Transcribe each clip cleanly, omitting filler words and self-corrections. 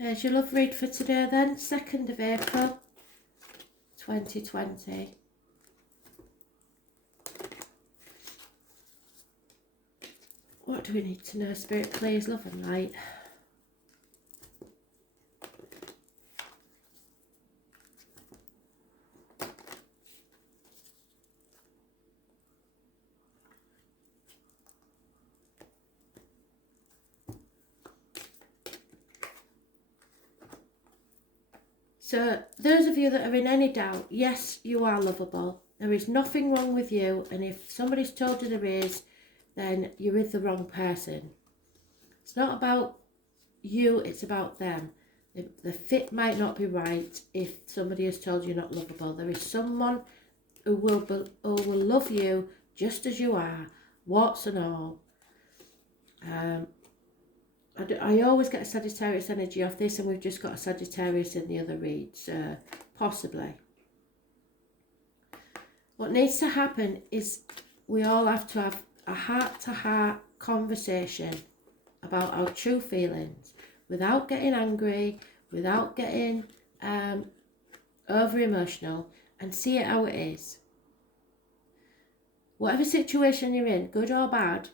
Here's your love read for today then, 2nd of April 2020. What do we need to know, Spirit, please? Love and light. So, those of you that are in any doubt, yes, you are lovable. There is nothing wrong with you, and if somebody's told you there is, then you're with the wrong person. It's not about you, it's about them. The fit might not be right if somebody has told you you're not lovable. There is someone who will love you just as you are, warts and all. I always get a Sagittarius energy off this, and we've just got a Sagittarius in the other read, so possibly. What needs to happen is we all have to have a heart-to-heart conversation about our true feelings without getting angry, without getting over-emotional, and see it how it is. Whatever situation you're in, good or bad,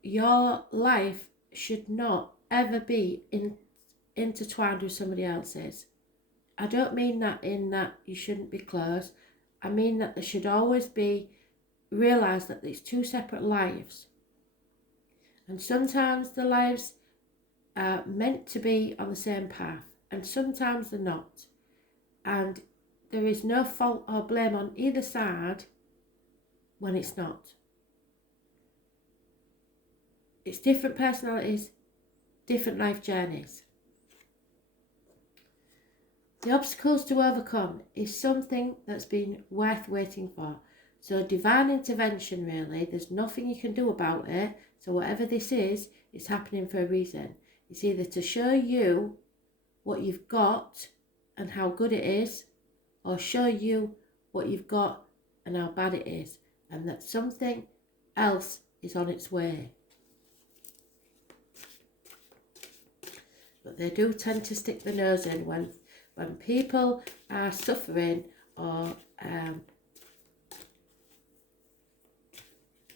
your life should not ever be intertwined with somebody else's. I don't mean that in that you shouldn't be close. I mean that there should always be, realise that it's two separate lives. And sometimes the lives are meant to be on the same path, and sometimes they're not. And there is no fault or blame on either side when it's not. It's different personalities, different life journeys. The obstacles to overcome is something that's been worth waiting for. So divine intervention, really, there's nothing you can do about it. So whatever this is, it's happening for a reason. It's either to show you what you've got and how good it is, or show you what you've got and how bad it is, and that something else is on its way. But they do tend to stick the nose in when people are suffering or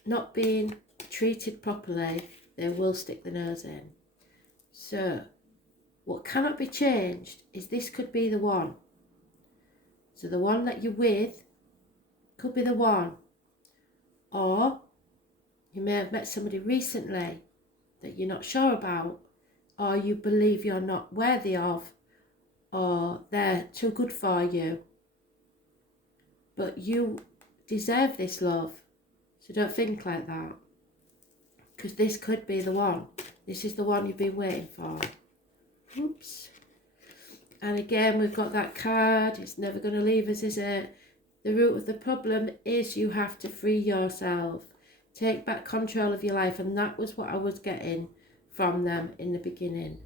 not being treated properly. They will stick the nose in. So what cannot be changed is this could be the one. So the one that you're with could be the one. Or you may have met somebody recently that you're not sure about, or you believe you're not worthy of, or they're too good for you. But you deserve this love, so don't think like that. Because this could be the one. This is the one you've been waiting for. Oops. And again, we've got that card. It's never going to leave us, is it? The root of the problem is you have to free yourself. Take back control of your life. And that was what I was getting from them in the beginning.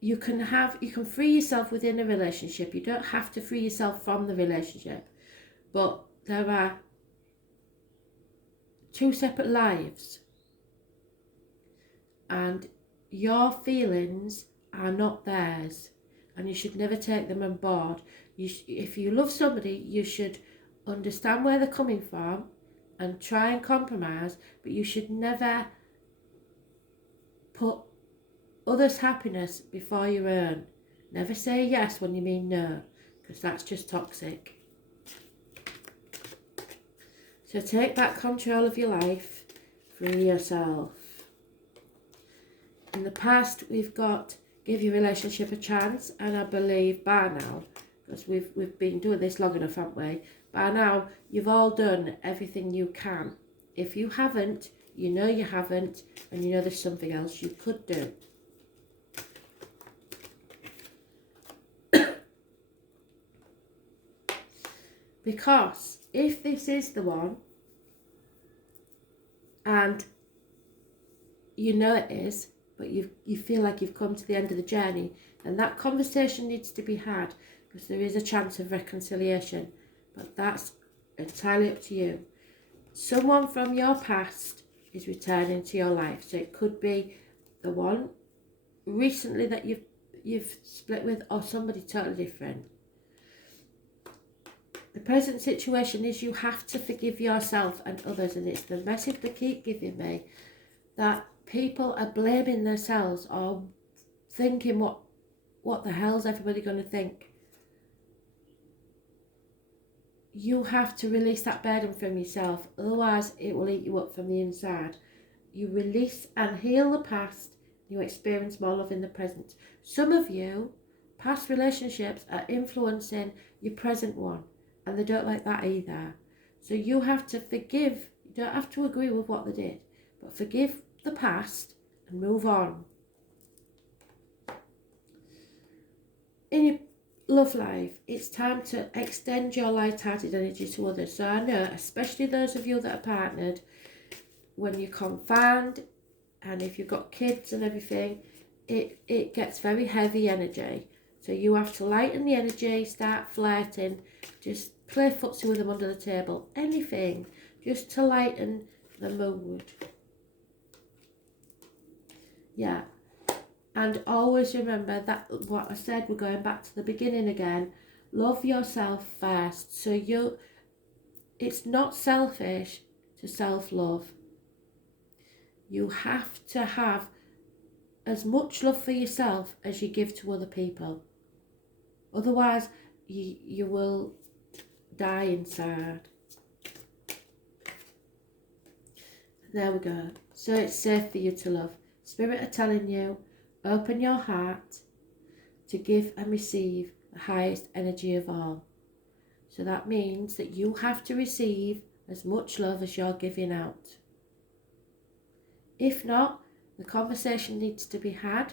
You can free yourself within a relationship. You don't have to free yourself from the relationship. But there are two separate lives. And your feelings are not theirs. And you should never take them on board. If you love somebody, you should understand where they're coming from and try and compromise. But you should never put others' happiness before your own. Never say yes when you mean no, because that's just toxic. So take back control of your life, free yourself. In the past, we've got give your relationship a chance, and I believe by now, because we've been doing this long enough, haven't we? By now, you've all done everything you can. If you haven't, you know you haven't, and you know there's something else you could do. Because if this is the one, and you know it is, but you feel like you've come to the end of the journey, and that conversation needs to be had, because there is a chance of reconciliation. But that's entirely up to you. Someone from your past is returning to your life. So it could be the one recently that you've split with, or somebody totally different. The present situation is you have to forgive yourself and others, and it's the message they keep giving me, that people are blaming themselves or thinking what the hell's everybody going to think. You have to release that burden from yourself, otherwise it will eat you up from the inside. You release and heal the past, you experience more love in the present. Some of you, past relationships are influencing your present one, and they don't like that either. So you have to forgive. You don't have to agree with what they did, but forgive the past and move on. In your love life, it's time to extend your light-hearted energy to others. So I know, especially those of you that are partnered, when you're confined and if you've got kids and everything, it gets very heavy energy. So you have to lighten the energy, start flirting, just play footsie with them under the table, anything, just to lighten the mood. Yeah. And always remember that what I said, we're going back to the beginning again. Love yourself first. So it's not selfish to self-love. You have to have as much love for yourself as you give to other people. Otherwise, you will die inside. There we go. So it's safe for you to love. Spirit are telling you, open your heart to give and receive the highest energy of all. So that means that you have to receive as much love as you're giving out. If not, the conversation needs to be had.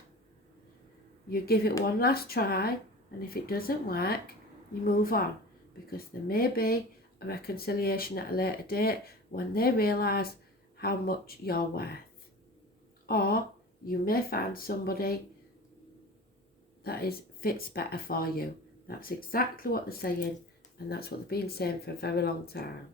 You give it one last try, and if it doesn't work, you move on, because there may be a reconciliation at a later date when they realise how much you're worth. Or you may find somebody that fits better for you. That's exactly what they're saying, and that's what they've been saying for a very long time.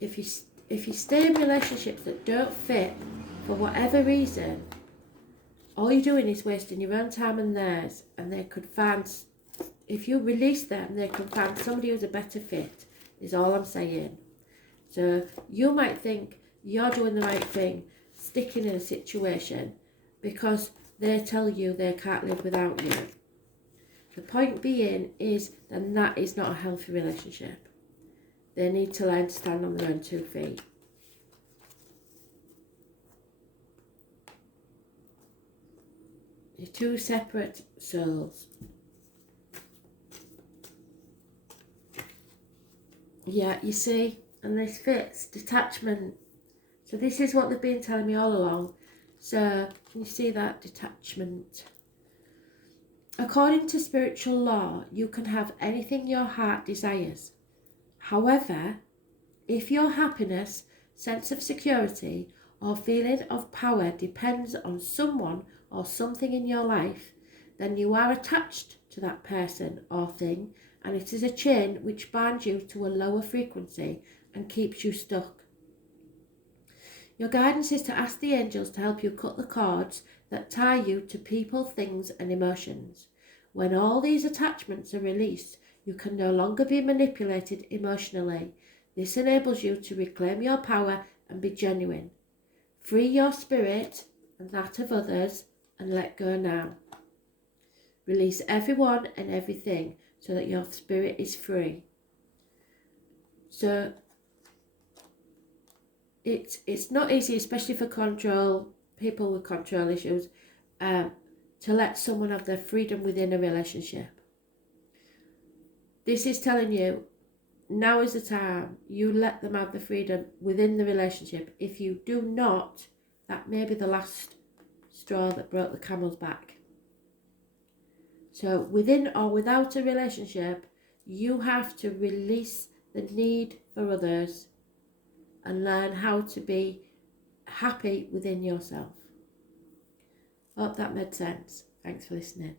If you stay in relationships that don't fit for whatever reason, all you're doing is wasting your own time and theirs, and they could find, if you release them, they can find somebody who's a better fit, is all I'm saying. So you might think you're doing the right thing, sticking in a situation, because they tell you they can't live without you. The point being is that is not a healthy relationship. They need to learn to stand on their own 2 feet. You're 2 separate souls. Yeah, you see, and this fits, detachment. So this is what they've been telling me all along. So, can you see that? Detachment. According to spiritual law, you can have anything your heart desires. However, if your happiness, sense of security, or feeling of power depends on someone or something in your life, then you are attached to that person or thing, and it is a chain which binds you to a lower frequency and keeps you stuck. Your guidance is to ask the angels to help you cut the cords that tie you to people, things, and emotions. When all these attachments are released, you can no longer be manipulated emotionally. This enables you to reclaim your power and be genuine. Free your spirit and that of others and let go now. Release everyone and everything so that your spirit is free. So it's not easy, especially for people with control issues, to let someone have their freedom within a relationship. This is telling you, now is the time. You let them have the freedom within the relationship. If you do not, that may be the last straw that broke the camel's back. So within or without a relationship, you have to release the need for others and learn how to be happy within yourself. Hope that made sense. Thanks for listening.